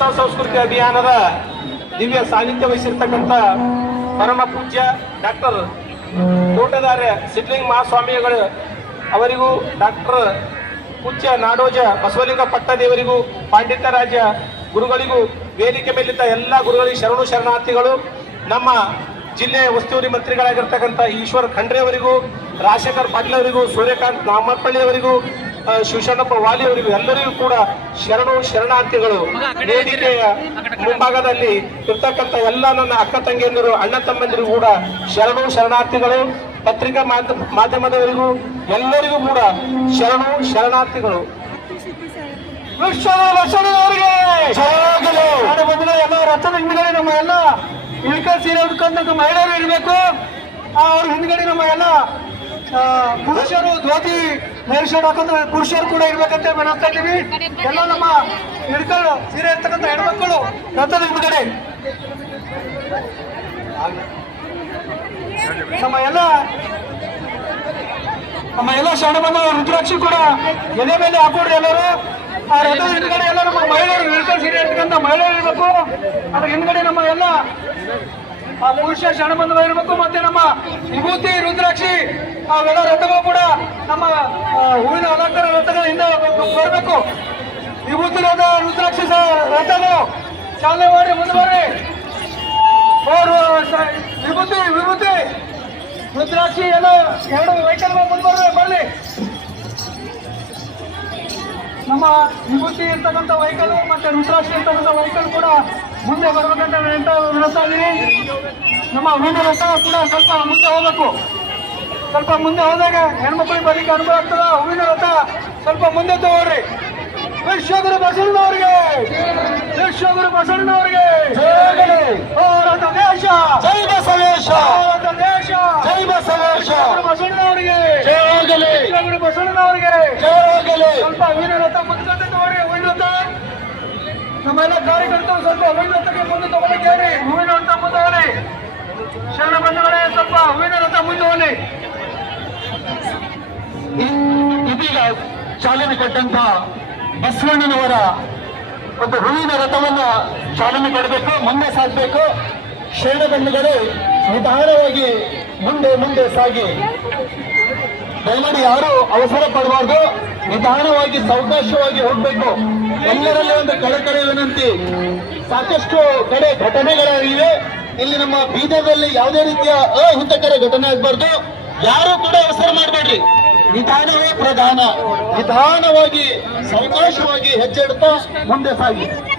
ಸಂಸ್ಕೃತಿ ಅಭಿಯಾನದ ದಿವ್ಯ ಸಾನ್ನಿಧ್ಯ ವಹಿಸಿರ್ತಕ್ಕಂಥ ಪರಮ ಪೂಜ್ಯ ಡಾಕ್ಟರ್ ತೋಟದಾರ್ಯ ಸಿದ್ಧಲಿಂಗ ಮಹಾಸ್ವಾಮಿಗಳು ಅವರಿಗೂ, ಡಾಕ್ಟರ್ ಪೂಜ್ಯ ನಾಡೋಜ ಬಸವಲಿಂಗ ಪಟ್ಟದೇವರಿಗೂ, ಪಾಂಡಿತ್ಯರಾಜ ಗುರುಗಳಿಗೂ, ವೇದಿಕೆ ಮೇಲಿದ್ದ ಎಲ್ಲ ಗುರುಗಳಿಗೆ ಶರಣು ಶರಣಾರ್ಥಿಗಳು, ನಮ್ಮ ಜಿಲ್ಲೆಯ ಉಸ್ತುವಾರಿ ಮಂತ್ರಿಗಳಾಗಿರ್ತಕ್ಕಂಥ ಈಶ್ವರ್ ಖಂಡ್ರೆ ಅವರಿಗೂ, ರಾಜಶೇಖರ್ ಪಾಟೀಲ್ ಅವರಿಗೂ, ಸೂರ್ಯಕಾಂತ್ ನಾಮಪಳ್ಳಿ ಅವರಿಗೂ, ಶಿವಶರಣಪ್ಪ ವಾಲಿ ಅವರಿಗೂ ಎಲ್ಲರಿಗೂ ಕೂಡ ಶರಣು ಶರಣಾರ್ಥಿಗಳು. ವೇದಿಕೆಯ ಮುಂಭಾಗದಲ್ಲಿ ಇರ್ತಕ್ಕಂಥ ಎಲ್ಲ ನನ್ನ ಅಕ್ಕ ತಂಗಿಯಂದಿರು, ಅಣ್ಣ ತಮ್ಮಂದಿರು ಕೂಡ ಶರಣು ಶರಣಾರ್ಥಿಗಳು. ಪತ್ರಿಕಾ ಮಾಧ್ಯಮದವರಿಗೂ ಎಲ್ಲರಿಗೂ ಕೂಡ ಶರಣು ಶರಣಾರ್ಥಿಗಳು. ಲಕ್ಷ್ಮಣವರಿಗೆ ಎಲ್ಲ ರಥದ ಹಿಂದ್ಗಡೆ ನಮ್ಮ ಎಲ್ಲ ಇಳ್ಕಲ್ ಸೀರೆ ಉಟ್ಕೊಂಡ ಮಹಿಳೆಯರು ಇರಬೇಕು. ಅವ್ರ ಹಿಂದ್ಗಡೆ ನಮ್ಮ ಎಲ್ಲ ಪುರುಷರು ಧೋತಿ ಮೇಲ್ ಶರ್ಟ್ ಹಾಕೊಂಡ ಪುರುಷರು ಕೂಡ ಇರ್ಬೇಕಂತ ಬೆಳೆಸ್ತಾ ಇದ್ದೀವಿ. ಎಲ್ಲ ನಮ್ಮ ಇಳ್ಕಲ್ ಸೀರೆ ಇರ್ತಕ್ಕಂಥ ಹೆಣ್ಮಕ್ಕಳು ರಥದ ಹಿಂದ್ಗಡೆ ನಮ್ಮ ಎಲ್ಲ ಶರಣಬಂಧ ರುದ್ರಾಕ್ಷಿ ಕೂಡ ಎದೆ ಮೇಲೆ ಹಾಕೊಡ್ರಿ ಎಲ್ಲರೂ. ಆ ರಥದ ಹಿಂದ್ಗಡೆ ಎಲ್ಲ ನಮ್ಮ ಮಹಿಳೆಯರು ಇಳ್ಕಲ್ ಸೀರೆ ಇರ್ತಕ್ಕಂಥ ಮಹಿಳೆಯರು ಇರಬೇಕು. ಅದ್ರ ಹಿಂದ್ಗಡೆ ನಮ್ಮ ಎಲ್ಲ ಆ ಪುರುಷ ಶರಣಬಂಧವ ಇರಬೇಕು. ಮತ್ತೆ ನಮ್ಮ ವಿಭೂತಿ ರುದ್ರಾಕ್ಷಿ ಅವೆಲ್ಲ ರಥಗಳು ಕೂಡ ನಮ್ಮ ಹೂವಿನ ಅಲಂಕಾರ ರಥಗಳ ಹಿಂದೆ ಬರಬೇಕು. ವಿಭೂತಿ ರಥ ರುದ್ರಾಕ್ಷಿ ರಥಗಳು ಚಾಲನೆ ಮಾಡಿ ಮುಂದೆ ಬರ್ರಿ. ವಿಭೂತಿ ರುದ್ರಾಕ್ಷಿ ಎಲ್ಲ ಎರಡು ವೆಹಿಕಲ್ ಮುಂದೆ ಬರ್ಲಿ. ನಮ್ಮ ವಿಭೂತಿ ಇರ್ತಕ್ಕಂಥ ವೆಹಿಕಲ್ ಮತ್ತೆ ರುದ್ರಾಕ್ಷಿ ಇರ್ತಕ್ಕಂಥ ವೆಹಿಕಲ್ ಕೂಡ ಮುಂದೆ ಬರ್ಬೇಕಂತ ಹೇಳ್ತಾ ಇದ್ದೀನಿ. ನಮ್ಮ ಹೂವಿನ ರಥ ಕೂಡ ಸ್ವಲ್ಪ ಮುಂದೆ ಹೋಗ್ಬೇಕು. ಸ್ವಲ್ಪ ಮುಂದೆ ಹೋದಾಗ ಹೆಣ್ಮಕ್ಳಿಗೆ ಬರ್ಲಿಕ್ಕೆ ಅನುಭವ ಆಗ್ತದ. ಹೂವಿನ ರಥ ಸ್ವಲ್ಪ ಮುಂದೆ ತಗೋರಿ. ವಿಶ್ವಗುರು ಬಸವಣ್ಣವರಿಗೆ, ವಿಶ್ವಗುರು ಬಸವಣ್ಣವರಿಗೆ ಹೋರಾಟ ದೇಶ, ಜೈ ಬಸವೇಶ, ಹೋರಾಟ ದೇಶ, ಜೈ ಬಸವೇಶ, ಬಸವಣ್ಣವರಿಗೆ, ವಿಶ್ವಗುರು ಬಸವಣ್ಣವರಿಗೆ ಸ್ವಲ್ಪ ಹೂವಿನ ರಥ ಮುಂದೆ ತಗೋರಿ. ಹೂವಿನ ರಥ ನಮ್ಮೆಲ್ಲ ಕಾರ್ಯಕರ್ತರು ಸ್ವಲ್ಪ ಹೂವಿನ ರಥಕ್ಕೆ ಮುಂದೆ ತಗೊಳ್ಳಕ್ಕೆ ಹೇಳಿ. ಹೂವಿನ ರಥ ಮುಂದೆ ಹೋಗಿ. ಶರಣ ಬಂಧುಗಳೇ ಸ್ವಲ್ಪ ಹೂವಿನ ರಥ ಮುಂದೆ ಹೋಗಿ. ಇದೀಗ ಚಾಲನೆ ಕೊಟ್ಟಂತ ಬಸವಣ್ಣನವರ ಒಂದು ಹೂವಿನ ರಥವನ್ನ ಚಾಲನೆ ಕೊಡಬೇಕು, ಮುಂದೆ ಸಾಗಬೇಕು. ಶರಣ ಬಂಧುಗಳೇ ನಿಧಾನವಾಗಿ ಮುಂದೆ ಸಾಗಿ. ದಯಮಾಡಿ ಯಾರು ಅವಸರ ಪಡಬಾರ್ದು, ನಿಧಾನವಾಗಿ ಸಾವಕಾಶವಾಗಿ ಹೋಗ್ಬೇಕು. ಎಲ್ಲರಲ್ಲಿ ಒಂದು ಕಳಕಳಿ ವಿನಂತಿ. ಸಾಕಷ್ಟು ಕಡೆ ಘಟನೆಗಳಿವೆ. ಇಲ್ಲಿ ನಮ್ಮ ಬೀದರ್ನಲ್ಲಿ ಯಾವುದೇ ರೀತಿಯ ಅಹಿತಕರ ಘಟನೆ ಆಗಬಾರ್ದು. ಯಾರು ಕೂಡ ಅವಸರ ಮಾಡಬೇಡ್ರಿ. ನಿಧಾನವೇ ಪ್ರಧಾನ. ನಿಧಾನವಾಗಿ ಸಾವಕಾಶವಾಗಿ ಹೆಜ್ಜೆ ಇಡ್ತಾ ಮುಂದೆ ಸಾಗಿ.